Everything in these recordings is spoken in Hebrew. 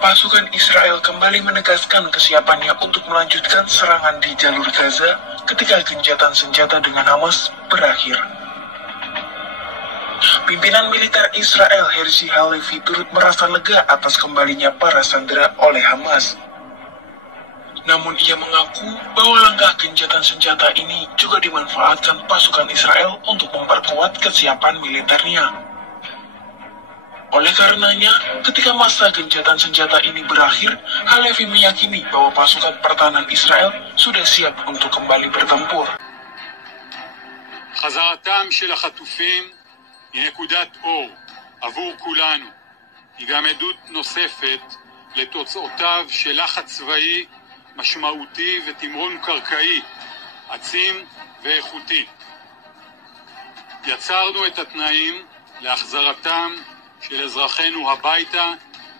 pasukan Israel kembali menegaskan kesiapannya untuk melanjutkan serangan di jalur Gaza ketika gencatan senjata dengan Hamas berakhir. Pimpinan militer Israel Herzi Halevi turut merasa lega atas kembalinya para sandera oleh Hamas. Namun ia mengaku bahwa langkah gencatan senjata ini juga dimanfaatkan pasukan Israel untuk memperkuat kesiapan militernya. Oleh karenanya, ketika masa gencatan senjata ini berakhir, Halevi meyakini bahwa pasukan pertahanan Israel sudah siap untuk kembali bertempur. חזרתם של החטופים היא נקודת אור עבור כולנו. היא גם עדות נוספת לתוצאותיו של לחץ צבאי משמעותי ותמרון קרקעי עצים ואיכותי. יצרנו את התנאים להחזרתם של אזרחינו הביתה,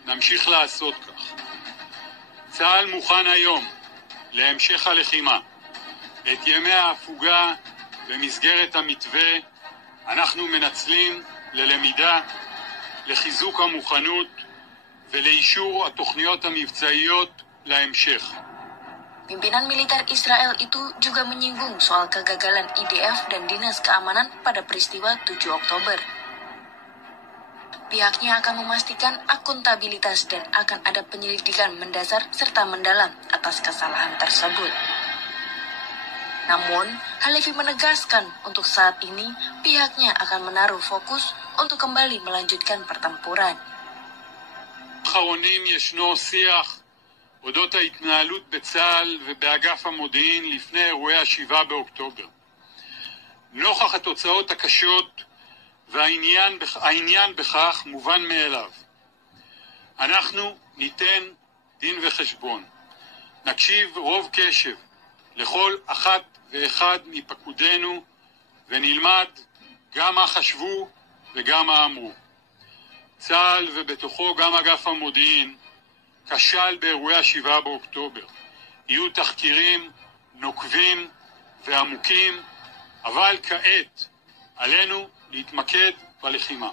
נמשיך לעשות כך. צה"ל מוכן היום להמשך הלחימה. את ימי ההפוגה במסגרת המתווה אנחנו מנצלים ללמידה, לחיזוק המוכנות ולאישור התוכניות המבצעיות להמשך. Pimpinan militer Israel itu juga menyinggung soal kegagalan IDF dan Dinas Keamanan pada peristiwa 7 Oktober. Pihaknya akan memastikan akuntabilitas dan akan ada penyelidikan mendasar serta mendalam atas kesalahan tersebut. Namun, Halevi menegaskan untuk saat ini pihaknya akan menaruh fokus untuk kembali melanjutkan pertempuran. אחרונים ישנו שיח אודות ההתנהלות בצה"ל ובאגף המודיעין לפני אירועי 7 באוקטובר. נוכח התוצאות הקשות והעניין בכך מובן מאליו. אנחנו ניתן דין וחשבון. נקשיב רוב קשב לכל אחת ואחד מפקודינו ונלמד גם מה חשבו וגם מה אמרו. צה"ל ובתוכו גם אגף המודיעין כשל באירועי 7 באוקטובר. יהיו תחקירים נוקבים ועמוקים, אבל כעת עלינו להתמקד בלחימה.